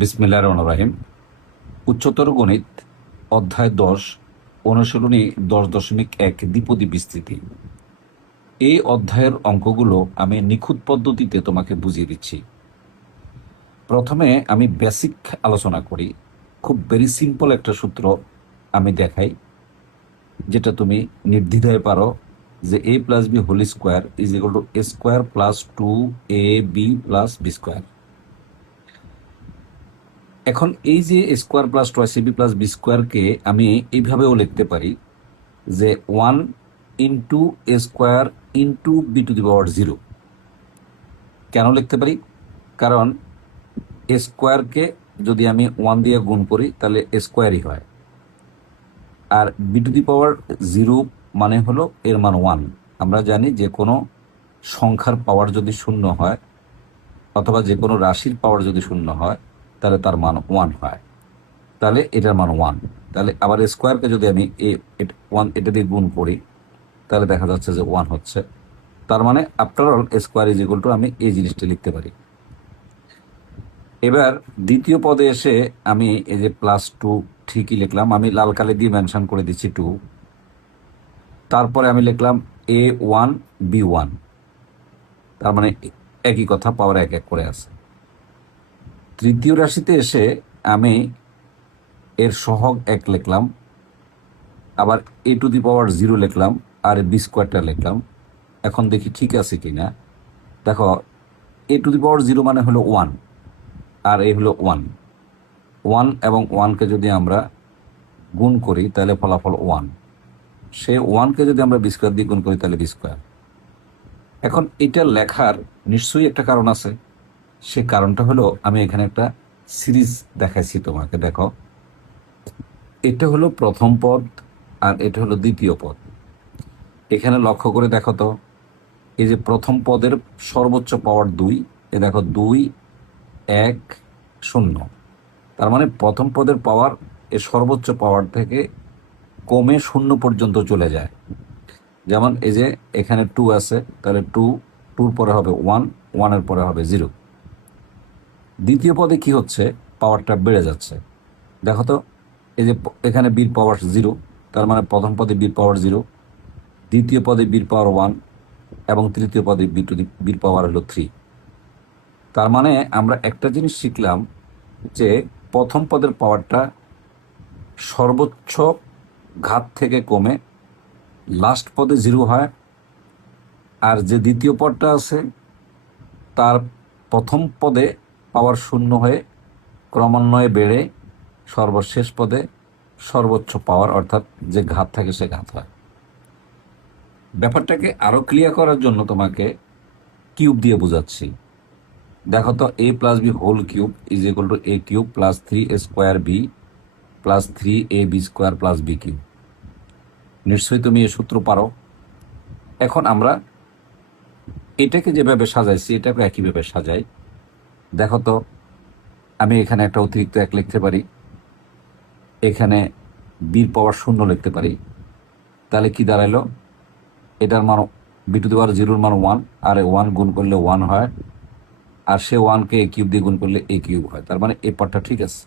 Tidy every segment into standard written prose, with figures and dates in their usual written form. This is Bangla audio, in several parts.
বিসমিল্লাহির রহমানির রহিম। উচ্চতর গণিত অধ্যায় 10, অনুশীলনী 10.1 দ্বিপদী বিস্তৃতি। এই অধ্যায়ের অঙ্কগুলো আমি নিখুঁত পদ্ধতিতে তোমাকে বুঝিয়ে দিচ্ছি। প্রথমে আমি বেসিক আলোচনা করি। খুব ভেরি সিম্পল একটা সূত্র আমি দেখাই, যেটা তুমি নির্দ্বিধায় পারো, যে a plus B whole square is equal to a square plus 2ab plus B square. এখন এই যে square plus twice AB plus B স্কোয়ারকে আমি এইভাবেও লিখতে পারি যে 1 into A square into B to the power 0। কেন লিখতে পারি? কারণ এ স্কোয়ারকে যদি আমি 1 দিয়ে গুণ করি তাহলে এ স্কোয়ারই হয়, আর বি টু দি পাওয়ার 0 মানে হলো এর মান 1। আমরা জানি যে কোনো সংখ্যার পাওয়ার যদি শূন্য হয় অথবা যে কোনো রাশির পাওয়ার যদি শূন্য হয় তাহলে তার মান 1 হয়, তাহলে এটার মান 1। তাহলে আবার স্কোয়ারকে যদি আমি 1 এটা দিয়ে গুণ করি তাহলে দেখা যাচ্ছে যে 1 হচ্ছে। তার মানে after all square is equal two আমি এই জিনিসটা লিখতে পারি। এবার দ্বিতীয় পদে এসে আমি এই যে +2 ঠিকই লিখলাম, আমি লাল কালি দিয়ে মেনশন করে দিচ্ছি 2। তারপরে আমি লিখলাম a1 b1, তার মানে একই কথা, পাওয়ার এক এক করে আছে। তৃতীয় রাশিতে এসে আমি এর সহগ 1 লিখলাম, আবার a টু দি পাওয়ার 0 লিখলাম, আর বি স্কোয়ারটা লিখলাম। এখন দেখি ঠিক আছে কিনা। দেখো, a টু দি পাওয়ার 0 মানে হলো 1, আর এই হলো 1। 1 এবং 1কে যদি আমরা গুণ করি তাহলে ফলাফল 1। সে 1কে যদি আমরা বি স্কোয়ার দিয়ে গুণ করি তাহলে বি স্কোয়ার। এখন এটা লেখার নিশ্চয়ই একটা কারণ আছে। সে কারণটা হলো আমি এখানে একটা সিরিজ দেখাইছি তোমাকে। দেখো, এটা হলো প্রথম পদ আর এটা হলো দ্বিতীয় পদ। এখানে লক্ষ্য করে দেখো তো, এই যে প্রথম পদের সর্বোচ্চ পাওয়ার 2, এ দেখো 2 1 0। তার মানে প্রথম পদের পাওয়ার এর সর্বোচ্চ পাওয়ার থেকে কমে 0 পর্যন্ত চলে যায়। যেমন এই যে এখানে 2 আছে, তাহলে 2 পরে হবে 1, 1 এর পরে হবে 0। দ্বিতীয় পদে কি হচ্ছে, পাওয়ারটা বেড়ে যাচ্ছে। দেখো তো, এই যে এখানে বির পাওয়ার 0, তার মানে প্রথম পদে বির পাওয়ার 0, দ্বিতীয় পদে বির পাওয়ার 1, এবং তৃতীয় পদে বির পাওয়ার হলো 3। তার মানে আমরা একটা জিনিস শিখলাম যে প্রথম পদের পাওয়ারটা সর্বোচ্চ ঘাত থেকে কমে লাস্ট পদে 0 হয়, আর যে দ্বিতীয় পদটা আছে তার প্রথম পদে পাওয়ার 0 হয়ে ক্রমান্বয়ে বেড়ে সর্বশেষ পদে সর্বোচ্চ পাওয়ার, অর্থাৎ যে ঘাত থাকে সে ঘাত হয়। ব্যাপারটাকে আরো ক্লিয়ার করার জন্য তোমাকে কিউব দিয়ে বোঝাচ্ছি। দেখো তো, a plus B whole cube is equal to a cube plus 3a square B plus 3ab square plus B cube. নিশ্চয়ই তুমি এই সূত্র পারো। এখন আমরা এটাকে যেভাবে সাজাইছি এটাকে একইভাবে সাজাই। দেখো তো, আমি এখানে একটা অতিরিক্ত 1 লিখতে পারি, এখানে বির পাওয়ার 0 লিখতে পারি। তাহলে কি দাঁড়াইলো, এটার মান বি টু দি পাওয়ার 0-র মান 1, আর 1 গুণ করলে 1 হয়, আর সে 1কে a কিউব দিয়ে গুণ করলে a কিউব হয়। তার মানে এই পার্টটা ঠিক আছে।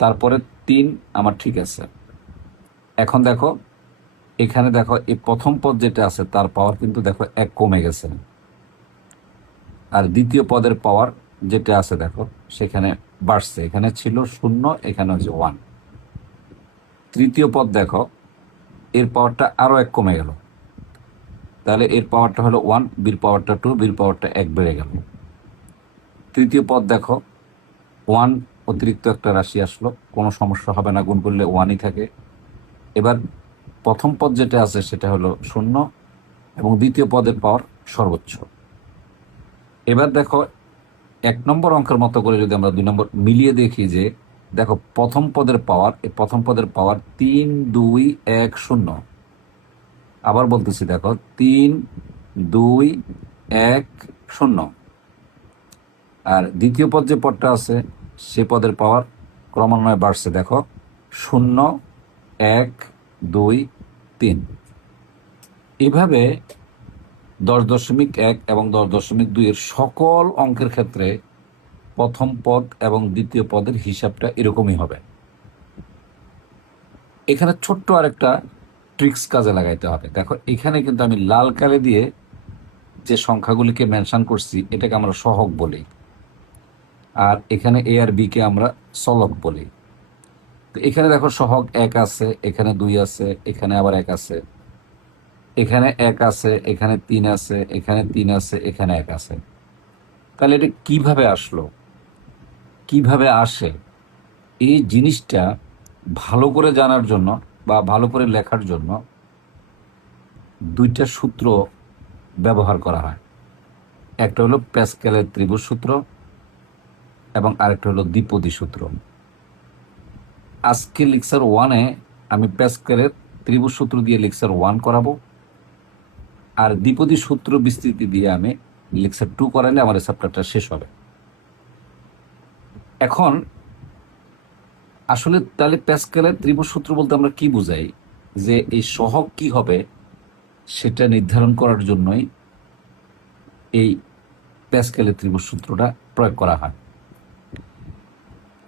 তারপরে 3 আমার ঠিক আছে। এখন দেখো, এখানে দেখো এই প্রথম পদ যেটা আছে তার পাওয়ার কিন্তু দেখো 1 কমে গেছে, আর দ্বিতীয় পদের পাওয়ার যেটা আছে দেখো সেখানে বাড়ছে। এখানে ছিল 0, এখানে হচ্ছে 1। তৃতীয় পদ দেখো, এর পাওয়ারটা আরো 1 কমে গেল, তাহলে এর পাওয়ারটা হলো 1, বির পাওয়ারটা 2, বির পাওয়ারটা 1 বেড়ে গেল। তৃতীয় পদ দেখো, 1 অতিরিক্ত একটা রাশি আসলো, কোনো সমস্যা হবে না, গুণ করলে 1ই থাকে। এবার প্রথম পদ যেটা আছে সেটা হলো 0, এবং দ্বিতীয় পদের পাওয়ার সর্বোচ্চ। এবার দেখো, 1 নম্বর অঙ্কের মতো করে যদি আমরা 2 নম্বর মিলিয়ে দেখি, যে দেখো প্রথম পদের পাওয়ার, এই প্রথম পদের পাওয়ার 3 2 1 0। আবার বলতেছি, দেখো 3 2 1 0। আর দ্বিতীয় পদ যে পদটা আছে সে পদের পাওয়ার ক্রমান্বয়ে বাড়ছে, দেখো 0 1 2 3। এইভাবে 10.1 এবং 10.2 এর সকল অঙ্কের ক্ষেত্রে প্রথম পদ এবং দ্বিতীয় পদের হিসাবটা এরকমই হবে। এখানে ছোট্ট আরেকটা ট্রিক্স কাজে লাগাইতে হবে। দেখো এখানে কিন্তু আমি লাল কালি দিয়ে যে সংখ্যাগুলিকে মেনশন করছি এটাকে আমরা সহগ বলি, আর এখানে এ আর বি কে আমরা চলক বলি। তো এখানে দেখো সহগ 1 আছে, এখানে 2 আছে, এখানে আবার 1 আছে, এখানে 1 আছে, এখানে 3 আছে, এখানে 3 আছে, এখানে 1 আছে। তাহলে এটা কিভাবে আসলো, কিভাবে আসে, এই জিনিসটা ভালো করে জানার জন্য বা ভালো করে লেখার জন্য দুইটা সূত্র ব্যবহার করা হয়। একটা হলো প্যাসকেলের ত্রিভুজ সূত্র এবং আরেকটা হলো দ্বিপদী সূত্র। আজকে লেকচার 1-এ আমি প্যাসকেলের ত্রিভুজ সূত্র দিয়ে লেকচার 1 করাবো, আর দ্বিপদী সূত্র বিস্তৃতি দিয়ে আমি লেকচার 2 করালে আমার এই চ্যাপ্টারটা শেষ হবে। এখন আসলে তাহলে প্যাসকেলের ত্রিভুজ সূত্র বলতে আমরা কি বুঝাই, যে এই সহগ কি হবে সেটা নির্ধারণ করার জন্যই এই প্যাসকেলের ত্রিভুজ সূত্রটা প্রয়োগ করা হয়।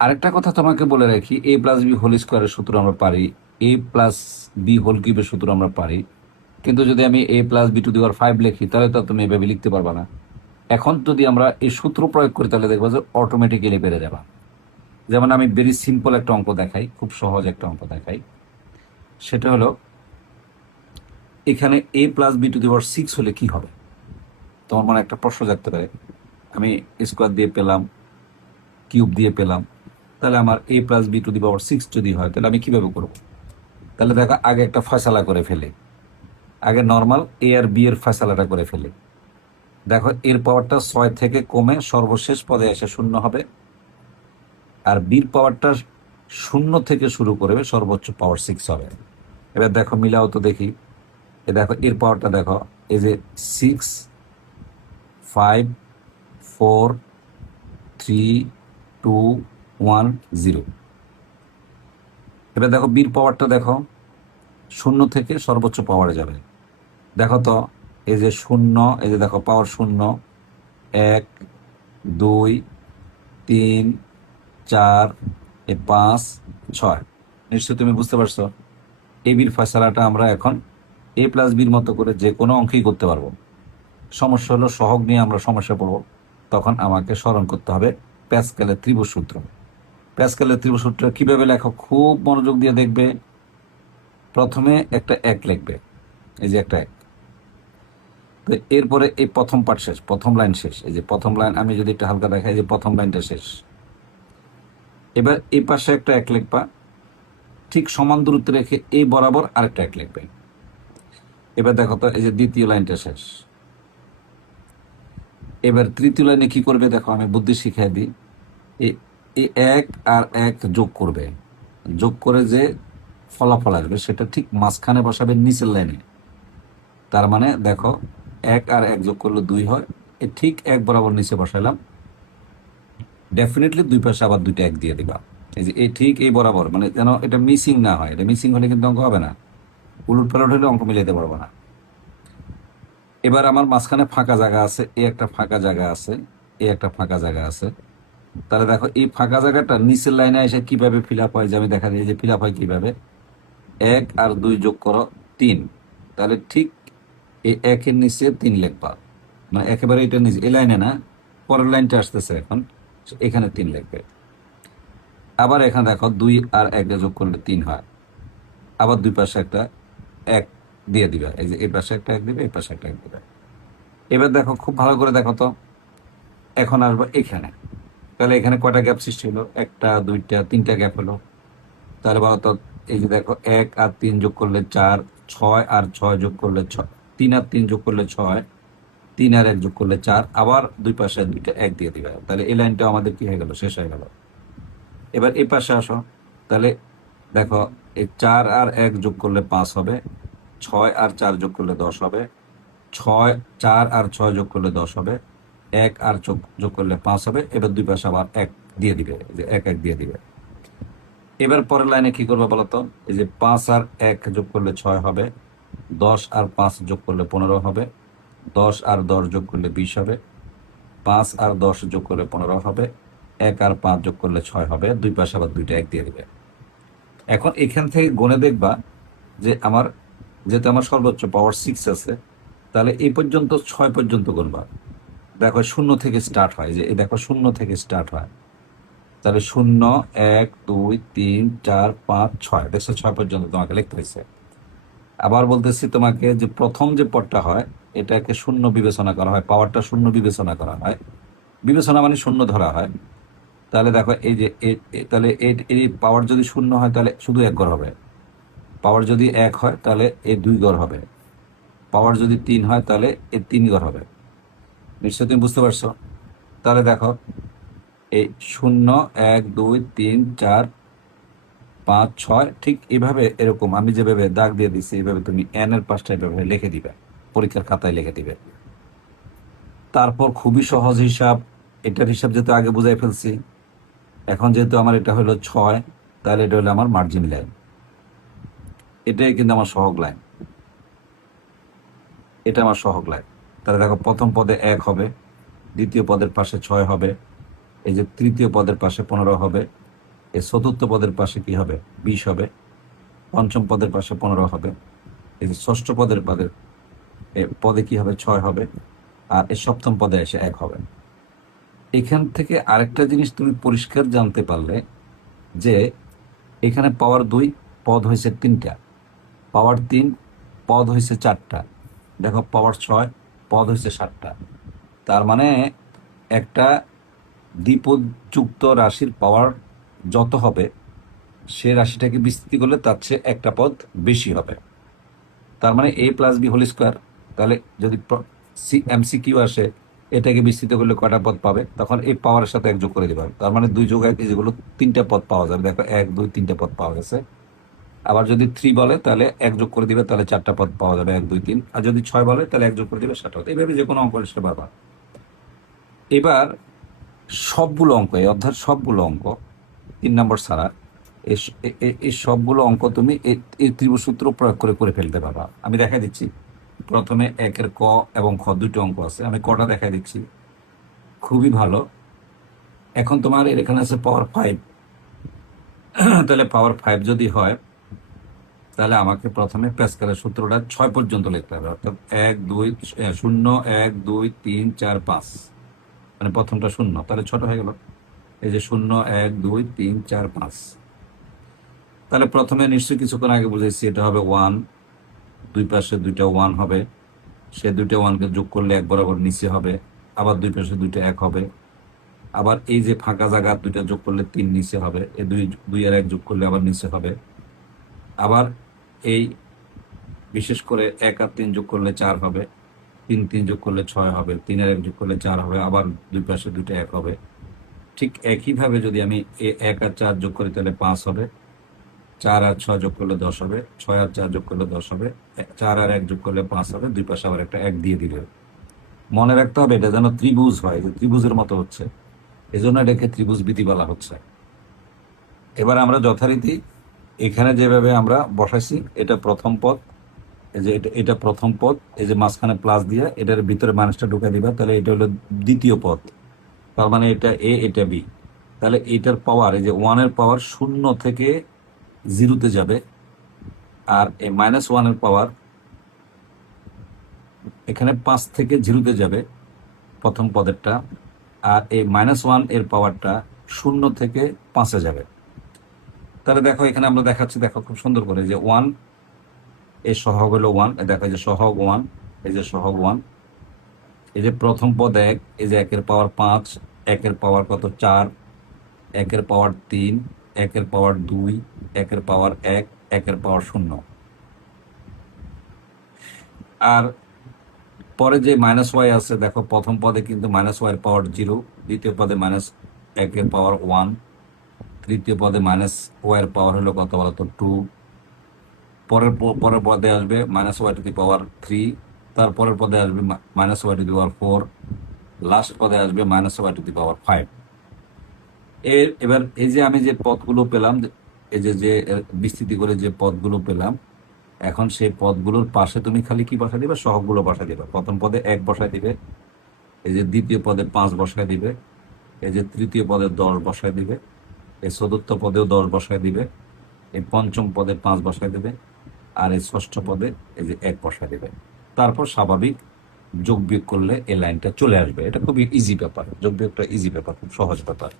আরেকটা কথা তোমাকে বলে রাখি, এ প্লাস বি হোল স্কোয়ারের সূত্র আমরা পারি, এ প্লাস বি হোল কিউবের সূত্র আমরা পারি, কিন্তু যদি আমি এ plus B to the power 5 লিখি তাহলে তো তুমি এভাবে লিখতে পারবা না। এখন যদি আমরা এই সূত্র প্রয়োগ করি তাহলে দেখবো যে অটোমেটিক্যালি বেড়ে যাবা। যেমন আমি ভেরি সিম্পল একটা অঙ্ক দেখাই, খুব সহজ একটা অঙ্ক দেখাই। সেটা হলো এখানে এ প্লাস বি টু দি পাওয়ার 6 হলে কি হবে। তোমার মনে একটা প্রশ্ন জাগতে পারে, আমি স্কোয়ার দিয়ে পেলাম, কিউব দিয়ে পেলাম, তাহলে আমার এ প্লাস বি টু দি পাওয়ার 6 যদি হয় তাহলে আমি কিভাবে করব। তাহলে দেখো আগে একটা ফয়সালা করে ফেলে, আগে নর্মাল এ আর বি এর ফয়সালাটা করে ফেলে। দেখো এর পাওয়ারটা 6 থেকে কমে সর্বশেষ পদে এসে 0 হবে, আর বির পাওয়ারটা 0 থেকে শুরু করবে সর্বোচ্চ পাওয়ার 6 হবে। এবার দেখো মিলাও তো দেখি, এ দেখো এর পাওয়ারটা দেখো, এই যে 6 5 4 3 2 1 0। এবার দেখো বির পাওয়ারটা দেখো 0 থেকে সর্বোচ্চ পাওয়ারে যাবে। দেখো তো এই যে 0, এই যে দেখো পাওয়ার 0 1 2 3 4 5 6। নিশ্চয়ই তুমি বুঝতে পারছো এ বির ফয়সালাটা আমরা এখন এ প্লাস বির মতো করে যে কোনো অঙ্কেই করতে পারবো। সমস্যা হলো সহগ নিয়ে আমরা সমস্যা পড়বো, তখন আমাকে স্মরণ করতে হবে প্যাসকেলের ত্রিভুজ সূত্র। প্যাসকেলের ত্রিভুজ সূত্র কিভাবে লেখো খুব মনোযোগ দিয়ে দেখবে। প্রথমে একটা 1 লিখবে, এই যে একটা 1। তো এরপরে এই প্রথম পার্ট শেষ, প্রথম লাইন শেষ, এই যে প্রথম লাইন আমি যদি একটা হালকা দেখাই, যে প্রথম লাইনটা শেষ। এবার এই পাশে একটা 1 লিখবা, ঠিক সমান দূরত্বে রেখে এই বরাবর আরেকটা 1 লিখবে। এবার দেখো তো এই যে দ্বিতীয় লাইনটা শেষ। এবার তৃতীয় লাইনে কি করবে দেখো, আমি বুদ্ধি শিখিয়ে দিই। এই 1 আর 1 যোগ করবে, যোগ করে যে ফলাফল আসবে সেটা ঠিক মাঝখানে বসাবে নিচের লাইনে। তার মানে দেখো 1 আর 1 যোগ করলে 2 হয়, এ ঠিক 1 বরাবর নিচে বসাইলাম। ডেফিনেটলি দুই পাশে আবার 2টা 1 দিয়ে দিবা, এই যে এই ঠিক এই বরাবর, মানে যেন এটা মিসিং না হয়। এটা মিসিং হলে কিন্তু অঙ্ক হবে না, উলট পালট হলে অঙ্ক মিলাইতে পারবো না। এবার আমার মাঝখানে ফাঁকা জায়গা আছে, এই একটা ফাঁকা জায়গা আছে, এই একটা ফাঁকা জায়গা আছে। তাহলে দেখো এই ফাঁকা জায়গাটা নিচের লাইনে এসে কিভাবে ফিল আপ হয়, যে আমি দেখা দিই যে ফিল আপ হয় কিভাবে, 1 আর 2 যোগ করো 3। তাহলে ঠিক এই 1 এর নিচে 3 লিখবা, মানে একেবারে এটা নিচে এই লাইনে না, পরের লাইনটা আসতেছে এখন, এখানে 3 লিখবে। আবার এখানে দেখো 2 আর 1 যোগ করলে 3 হয়, আবার দুই পাশে একটা 1 দিয়ে দিবে, এই যে এই পাশে একটা 1 দিবে, এই পাশে একটা 1 দিবে। এবার দেখো খুব ভালো করে দেখো তো, এখন আসবো এখানে। তাহলে এখানে কয়টা গ্যাপ সৃষ্টি হলো, 1টা 2টা 3টা গ্যাপ হলো। তাহলে বলো তো, এই যে দেখো 1 আর 3 যোগ করলে 4, 6 আর 6 যোগ করলে 6, 3 আর 3 যোগ করলে 6, 3 আর 1 যোগ করলে 4, আবার দুই পাশে 2টা 1 দিয়ে দিবে। তাহলে এই লাইনটা আমাদের কি হয়ে গেল, শেষ হয়ে গেল। এবার এই পাশে আসো, তাহলে দেখো এই 4 আর 1 যোগ করলে 5 হবে, 6 আর 4 যোগ করলে 10 হবে, 4 আর 6 যোগ করলে 10 হবে, 1 আর যোগ করলে 5 হবে। এবার দুই পাশে আবার 1 দিয়ে দিবে, যে 1 1 দিয়ে দিবে। এবার পরের লাইনে কি করবে বলতো, এই যে 5 আর 1 যোগ করলে 6 হবে, 10 আর 5 যোগ করলে 15 হবে, 10 আর 10 যোগ করলে 20 হবে, 5 আর 10 যোগ করলে 15 হবে, 1 আর 5 যোগ করলে 6 হবে, দুই পাশে আবার দুইটা 1 দিয়ে দিবে। এখন এখান থেকে গুণে দেখবা যে আমার যেহেতু আমার সর্বোচ্চ পাওয়ার 6 আছে, তাহলে এই পর্যন্ত 6 পর্যন্ত গুনবা। দেখো 0 থেকে স্টার্ট হয়, যে এই দেখো 0 থেকে স্টার্ট হয়, তাহলে 0 1 2 3 4 5 6, দেখছো 6 পর্যন্ত তোমাকে লিখতে হয়েছে। আবার বলতেছি তোমাকে যে প্রথম যে পদটা হয় এটাকে শূন্য বিবেচনা করা হয়, পাওয়ারটা শূন্য বিবেচনা করা হয়, বিবেচনা মানে শূন্য ধরা হয়। তাহলে দেখো এই যে তাহলে এই পাওয়ার যদি শূন্য হয় তাহলে শুধু 1 ঘর হবে, পাওয়ার যদি 1 হয় তাহলে এই 2 ঘর হবে, পাওয়ার যদি 3 হয় তাহলে এই 3 ঘর হবে। নিশ্চয়ই তুমি বুঝতে পারছো। তাহলে দেখো এই 0 1 2 3 4 5 6, ঠিক এইভাবে এরকম আমি যেভাবে দাগ দিয়ে দিচ্ছি এইভাবে তুমি এন এর পাশটা এইভাবে লিখে দিবে, পরীক্ষার খাতায় লিখে দিবে। তারপর খুবই সহজ হিসাব, এটার হিসাব যেহেতু আগে বুঝাই ফেলছি, এখন যেহেতু আমার এটা হলো 6, তাহলে এটা হলো আমার মার্জিন লাইন, এটাই কিন্তু আমার সহগ লাইন, এটা আমার সহগ লাইন। তাহলে দেখো প্রথম পদে 1 হবে, দ্বিতীয় পদের পাশে 6 হবে, এই যে তৃতীয় পদের পাশে 15 হবে, এই চতুর্থ পদের পাশে কি হবে 20 হবে, পঞ্চম পদের পাশে 15 হবে, এই যে ষষ্ঠ পদের পদে কি হবে 6 হবে, আর এই সপ্তম পদে এসে 1 হবে। এখান থেকে আরেকটা জিনিস তুমি পরিষ্কার জানতে পারলে যে এখানে পাওয়ার 2 পদ হয়েছে 3টা, পাওয়ার 3 পদ হয়েছে 4টা, দেখো পাওয়ার 6 পদ হয়েছে 7টা। তার মানে একটা দ্বিপদযুক্ত রাশির পাওয়ার যত হবে সে রাশিটাকে বিস্তৃতি করলে তার চেয়ে একটা পদ বেশি হবে। তার মানে a plus B whole square, তাহলে যদি এমসিকিউ আসে এটাকে বিস্তৃত করলে কয়টা পদ পাবে, তখন এই পাওয়ারের সাথে 1 যোগ করে দিতে হবে। তার মানে 2 যোগ 1 যেগুলো 3টা পদ পাওয়া যাবে, দেখো 1 2 3টা পদ পাওয়া গেছে। আবার যদি 3 বলে তাহলে 1 যোগ করে দিবে, তাহলে 4টা পদ পাওয়া যাবে 1 2 3। আর যদি 6 বলে তাহলে 1 যোগ করে দিবে 7টা পদ। এইভাবে যে কোনো অঙ্ক লিখতে পারবা। এবার সবগুলো অঙ্ক, এই অধ্যায়ের সবগুলো অঙ্ক 3 নম্বর ছাড়া এই সবগুলো অঙ্ক তুমি এই ত্রিভুজ সূত্র প্রয়োগ করে করে ফেলতে পারবা। আমি দেখা দিচ্ছি, প্রথমে 1 এর ক এবং খ দুটো অঙ্ক আছে, আমি কটা দেখা দিচ্ছি, খুবই ভালো। এখন তোমার এখানে আছে পাওয়ার 5, তাহলে পাওয়ার 5 যদি হয় তাহলে আমাকে প্রথমে প্যাসকেলের সূত্রটা 6 পর্যন্ত লিখতে হবে, অর্থাৎ 1 2 0 1 2 3 4 5, মানে প্রথমটা 0, তাহলে ছোট হয়ে গেল, এই যে 0 1 2 3 4 5। তাহলে প্রথমে নিশ্চয়ই কিছুক্ষণ আগে বুঝেছি এটা হবে 1, দুই পাশে দুইটা 1 হবে, সে দুইটা 1কে যোগ করলে 1 বরাবর নিচে হবে, আবার দুই পাশে দুইটা 1 হবে, আবার এই যে ফাঁকা জায়গা দুইটা যোগ করলে 3 নিচে হবে, এই 2 আর 1 যোগ করলে আবার নিচে হবে, আবার এই বিশেষ করে 1 আর 3 যোগ করলে 4 হবে, 3 3 যোগ করলে 6 হবে, 3 আর 1 যোগ করলে 4 হবে, আবার দুই পাশে দুইটা 1 হবে। ঠিক একইভাবে যদি আমি 1 আর 4 যোগ করি তাহলে 5 হবে, 4 আর 6 যোগ করলে 10 হবে, 6 আর 4 যোগ করলে 10 হবে, 4 আর 1 যোগ করলে 5 হবে, দুই পাশে আবার একটা 1 দিয়ে দিলে। মনে রাখতে হবে এটা যেন ত্রিভুজ হয়, যে ত্রিভুজের মতো হচ্ছে, এই জন্য এটাকে ত্রিভুজ বিধি বলা হচ্ছে। এবার আমরা যথারীতি এখানে যেভাবে আমরা বসাইছি, এটা প্রথম পদ, এই যে এটা প্রথম পদ, এই যে মাঝখানে প্লাস দিয়ে এটার ভিতরে মাইনাসটা ঢুকে দিবা, তাহলে এটা হলো দ্বিতীয় পদ, তার মানে এটা এ এটা বি। তাহলে এটার পাওয়ার, এই যে 1 এর পাওয়ার 0 থেকে 0-তে যাবে, আর এই -1 এর পাওয়ার এখানে 5 থেকে 0-তে যাবে প্রথম পদেরটা, আর এই -1 এর পাওয়ারটা 0 থেকে 5-এ যাবে। তাহলে দেখো এখানে আমরা দেখাচ্ছি, দেখো খুব সুন্দর করে যে 1 এই সহগ হলো 1, দেখো এই যে সহগ 1, এই যে সহগ 1, এই যে প্রথম পদ 1, এই যে 1 এর পাওয়ার 5, 1 এর পাওয়ার কত 4, 1 এর পাওয়ার 3, 1 এর পাওয়ার 2, 1 এর পাওয়ার 1, 1 এর পাওয়ার 0। আর পরে যে -y আছে, দেখো প্রথম পদে কিন্তু -y এর পাওয়ার 0, দ্বিতীয় পদে -1 এর পাওয়ার 1, তৃতীয় পদে -y এর পাওয়ার হলো কত বলতো 2, পরের পদে আসবে -y টু দি পাওয়ার 3, তারপরের পদে আসবে -y two the power 4, last পদে আসবে -y টু দি পাওয়ার 5। এবার এই যে আমি যে পদগুলো পেলাম, এই যে যে বিস্তৃতি করে যে পদগুলো পেলাম, এখন সেই পদগুলোর পাশে তুমি খালি কি বসাই দিবে, সহগগুলো বসাই দিবে। প্রথম পদে 1 বসাই দিবে, এই যে দ্বিতীয় পদে 5 বসাই দিবে, এই যে তৃতীয় পদে 10 বসায় দিবে, এই চতুর্থ পদেও 10 বসায় দিবে, এই পঞ্চম পদে 5 বসায় দেবে, আর এই ষষ্ঠ পদে এই যে 1 বসায় দেবে। তারপর স্বাভাবিক যোগ বিয়োগ করলে এই লাইনটা চলে আসবে। এটা খুবই ইজি ব্যাপার, যোগ বিয়োগটা ইজি ব্যাপার, খুব সহজ ব্যাপার।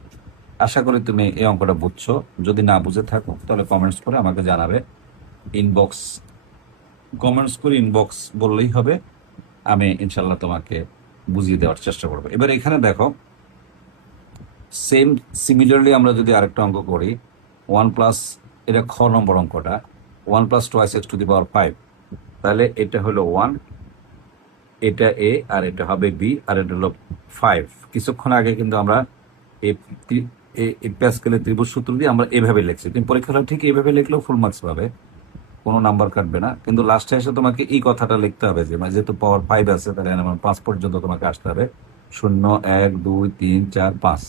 আশা করি তুমি এই অঙ্কটা বুঝছো। যদি না বুঝে থাকো তাহলে কমেন্টস করে আমাকে জানাবে। ইনবক্স কমেন্টস করে ইনবক্স বললেই হবে, আমি ইনশাল্লাহ তোমাকে বুঝিয়ে দেওয়ার চেষ্টা করবো। এবার এখানে দেখো, সেম সিমিলারলি আমরা যদি আরেকটা অঙ্ক করি, 1 প্লাস, এটা খ নম্বর অঙ্কটা, 1 plus twice X to the power 5, তাহলে এটা হলো 1, এটা এ, আর এটা হবে বি, আর এটা হলো 5। কিছুক্ষণ আগে কিন্তু আমরা এই প্যাসকেলের ত্রিভুজ সূত্র দিয়ে আমরা এভাবে লিখছি। তুমি পরীক্ষা হলে ঠিক এইভাবে লিখলেও ফুল মার্কস পাবে, কোনো নাম্বার কাটবে না। কিন্তু লাস্টে এসে তোমাকে এই কথাটা লিখতে হবে যে যেহেতু পাওয়ার 5 আছে, তাহলে আমার 5 পর্যন্ত তোমাকে আসতে হবে। 0, 1, 2, 3, 4, 5।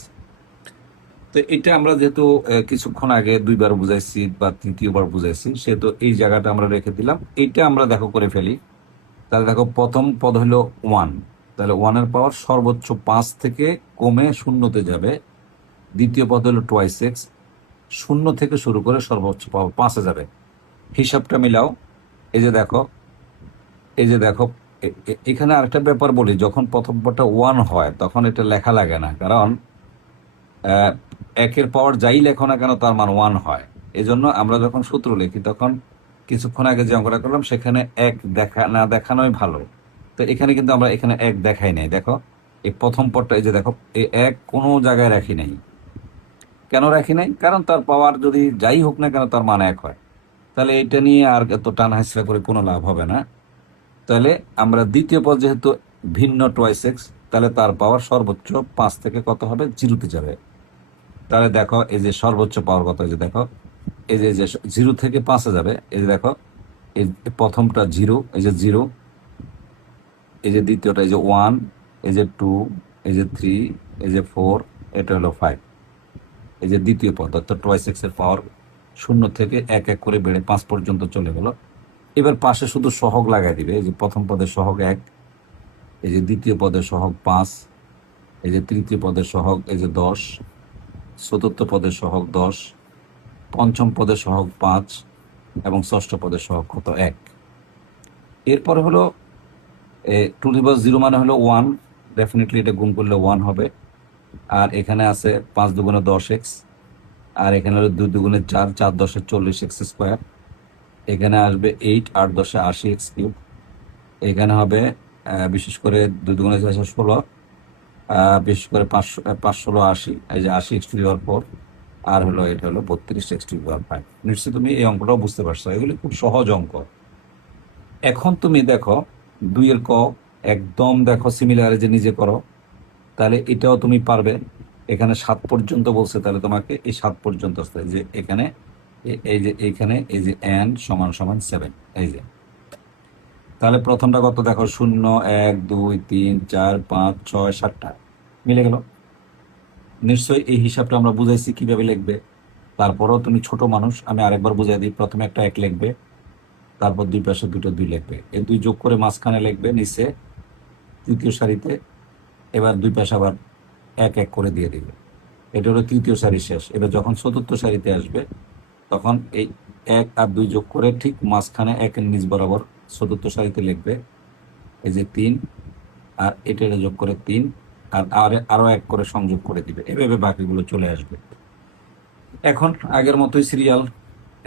তো এটা আমরা যেহেতু কিছুক্ষণ আগে 2বার বুঝাইছি বা তৃতীয়বার বুঝাইছি, সেহেতু এই জায়গাটা আমরা রেখে দিলাম। এইটা আমরা দেখো করে ফেলি। তাহলে দেখো, প্রথম পদ হলো 1, তাহলে 1-এর পাওয়ার সর্বোচ্চ 5 থেকে কমে 0-তে যাবে। দ্বিতীয় পদ হলো টোয়াইস এক্স, 0 থেকে শুরু করে সর্বোচ্চ পাওয়ার 5-এ যাবে। হিসাবটা মিলাও। এই যে দেখো, এই যে দেখো, এখানে আরেকটা ব্যাপার বলি, যখন প্রথম পদটা 1 হয় তখন এটা লেখা লাগে না, কারণ 1-এর পাওয়ার যাই লেখো না কেন তার মান 1 হয়। এজন্য আমরা যখন সূত্র লিখি তখন কিছুক্ষণ আগে যে অঙ্কটা করলাম সেখানে 1 দেখানোই ভালো। তো এখানে কিন্তু আমরা এখানে 1 দেখাই নাই। দেখো, এই প্রথম পদটা, এই যে দেখো, এই 1 কোনো জায়গায় রাখি নাই। কেন রাখি নাই? কারণ তার পাওয়ার যদি যাই হোক না কেন তার মান 1 হয়। তাহলে এটা নিয়ে আর এত টান হাসিরা করে কোনো লাভ হবে না। তাহলে আমরা দ্বিতীয় পদ যেহেতু ভিন্ন টোয়াইস এক্স, তাহলে তার পাওয়ার সর্বোচ্চ 5 থেকে কত হবে? 0-তে যাবে। তাহলে দেখো, এই যে সর্বোচ্চ পাওয়ার কত, এই যে দেখো, এই যে 0 থেকে 5-এ যাবে। এই যে দেখো, এই প্রথমটা 0, এই যে 0, এই যে দ্বিতীয়টা, এই যে 1, এই যে 2, এই যে 3, এই যে 4, এটা হলো 5। এই যে দ্বিতীয় পদ, অর্থাৎ টোয়াইস এক্স এর পাওয়ার 0 থেকে 1 করে বেড়ে 5 পর্যন্ত চলে গেল। এবার পাশে শুধু সহগ লাগাই দিবে। এই যে প্রথম পদের সহগ 1, এই যে দ্বিতীয় পদের সহগ 5, এই যে তৃতীয় পদের সহগ এই যে 10, চতুর্থ পদের সহগ 10, পঞ্চম পদের সহগ 5, এবং ষষ্ঠ পদের সহগ কত? 1। এরপরে হলো 2 মানে হলো 1, ডেফিনেটলি এটা গুণ করলে 1 হবে। আর এখানে আছে 5 দুগুণে 10x, আর এখানে হলো 2 দুগুণে 4, 4 10 40x স্কোয়ার। এখানে আসবে 8, 8 10 80x কিউব। এখানে হবে বিশেষ করে 2 দুগুণে 4 16, বিশেষ করে 5 16 80, এই যে 80x টু দি পাওয়ার 4, আর হলো এটা হলো 32x টু দি পাওয়ার 5। নিশ্চয়ই তুমি এই অঙ্কটাও বুঝতে পারছো, এগুলি খুব সহজ অঙ্ক। এখন তুমি দেখো 2-এর ক, একদম দেখো সিমিলারে যে নিজে করো, তাহলে এটাও তুমি পারবে। এখানে 7 পর্যন্ত বলছে, তাহলে তোমাকে এই 7 পর্যন্ত আসতে, যে এখানে এই যে এখানে এই যে n সমান সমান 7, এই যে। তাহলে প্রথমটা কত দেখো, 0, 1, 2, 3, 4, 5, 6, 7টা মিলে গেল। নিশ্চয়ই এই হিসাবটা আমরা বুঝাইছি কিভাবে লিখবে। তারপরেও তুমি ছোট মানুষ, আমি আরেকবার বুঝাই দিই। প্রথমে একটা 1 লিখবে, তারপর 2 পাশে দুটো 2 লিখবে, এই 2 যোগ করে মাঝখানে লিখবে নিচে তৃতীয় সারিতে। এবার 2 পাশে আবার 1 1 করে দিয়ে দিবে। এটা হলো তৃতীয় সারি শেষ। এবার যখন চতুর্থ সারিতে আসবে তখন এই 1 আর 2 যোগ করে ঠিক মাঝখানে 1-এর নিচ বরাবর চতুর্থ সারিতে লিখবে এই যে 3, আর এটা যোগ করে 3, আর আরো 1 করে সংযোগ করে দিবে। এভাবে বাকিগুলো চলে আসবে। এখন আগের মতোই সিরিয়াল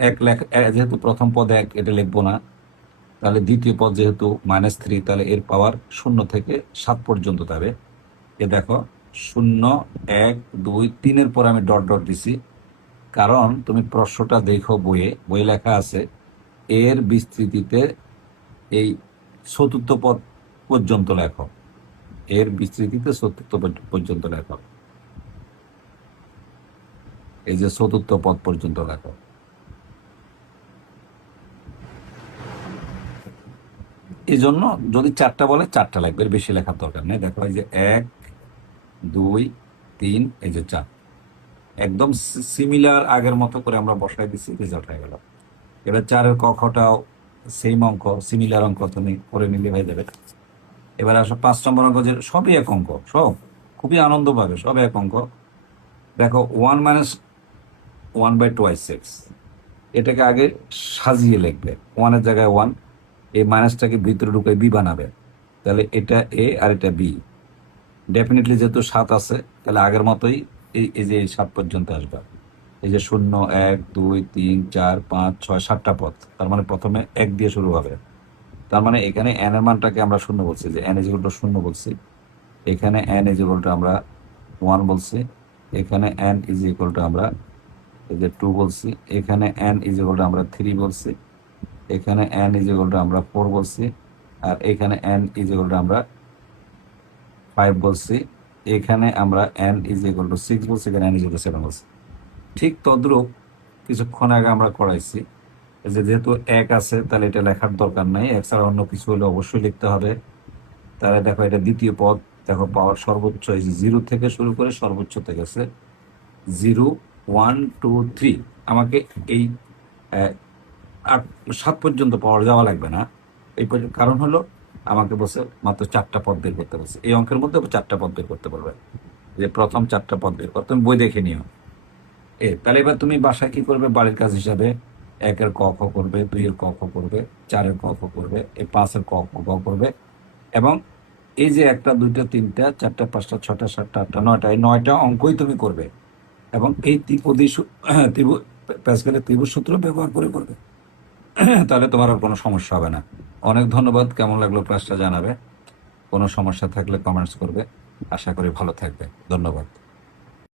1 যেহেতু প্রথম পদ 1, এটা লিখবো না। তাহলে দ্বিতীয় পদ যেহেতু -3, তাহলে এর পাওয়ার 0 থেকে 7 পর্যন্ত যাবে। এ দেখো 0, 1, 2, 3-এর পরে আমি ডট ডট দিছি, কারণ তুমি প্রশ্নটা দেখো বইয়ে লেখা আছে এর বিস্তৃতিতে এই চতুর্থ পদ পর্যন্ত লেখো। এর বিস্তৃতিতে চতুর্থ পর্যন্ত লেখো, এই যে চতুর্থ পদ পর্যন্ত লেখো। এই জন্য যদি 4টা বলে 4টা লাগবে, এর বেশি লেখার দরকার নেই। দেখো এই যে 1, 2, 3, এই যে 4, একদম সিমিলার আগের মতো করে আমরা বসাই দিচ্ছি, রেজাল্ট হয়ে গেল। এবার 4-এর ক খটাও সেম অঙ্ক, সিমিলার অঙ্ক তুমি করে নিলে হয়ে যাবে। এবার আসো 5 নম্বর অঙ্ক, যে সবই এক অঙ্ক, সব খুবই আনন্দ পাবে, সব এক অঙ্ক। দেখো 1 - 1/2 এটাকে আগে সাজিয়ে লিখবে, 1-এর জায়গায় 1, এই মাইনাসটাকে ভিতরে ঢুকে বি বানাবে, তাহলে এটা এ আর এটা বি। ডেফিনেটলি যেহেতু 7 আছে, তাহলে আগের মতোই এই যে এই 7 পর্যন্ত আসবে। এই যে 0, 1, 2, 3, 4, 5, 6, 7টা পদ, তার মানে প্রথমে 1 দিয়ে শুরু হবে। তার মানে এখানে n এর মানটাকে আমরা 0 বলছি, যে n = 0 বলছি। এখানে n = আমরা 1 বলছি। এখানে n = আমরা এই যে 2 বলছি। এখানে n = আমরা 3 বলছি। এখানে n = আমরা 4 বলছি। আর এখানে n = আমরা 5 বলছি। এখানে আমরা n = 6 বলছি। এখানে n = 7 বলছি। ঠিক তদ্রূপ কিছুক্ষণ আগে আমরা করাইছি, এই যে যেহেতু 1 আছে, তাহলে এটা লেখার দরকার নাই, 1 ছাড়া অন্য কিছু হলে অবশ্যই লিখতে হবে। তাহলে দেখো এটা দ্বিতীয় পদ, দেখো পাওয়ার সর্বোচ্চ এই যে 0 থেকে শুরু করে সর্বোচ্চ থেকে আছে 0, 1, 2, 3। আমাকে এই 7 পর্যন্ত পাওয়ার যাওয়া লাগবে না, এই পর্যন্ত। কারণ হলো আমাকে বলছে মাত্র 4টা পদ বের করতে বলছে, এই অঙ্কের মধ্যে 4টা পদ বের করতে পারবে। যে প্রথম 4টা পদ বের করতে, তুমি বই দেখে নিও। তাহলে এবার তুমি বাসায় কি করবে, বাড়ির কাজ হিসাবে 1-এর ক খ করবে, 2-এর ক খ করবে, 4-এর ক খ করবে, এই 5-এর ক খ করবে। এবং এই যে 1টা, 2টা, 3টা, 4টা, 5টা, 6টা, 7টা, 8টা, 9টা, এই 9টা অঙ্কই তুমি করবে। এবং এই ত্রিপদী প্যাসকেলের ত্রিভুজ সূত্র ব্যবহার করে করবে। তাহলে তোমার আর কোনো সমস্যা হবে না। অনেক ধন্যবাদ। কেমন লাগলো ক্লাসটা জানাবে। কোনো সমস্যা থাকলে কমেন্টস করবে। আশা করি ভালো থাকবে। ধন্যবাদ।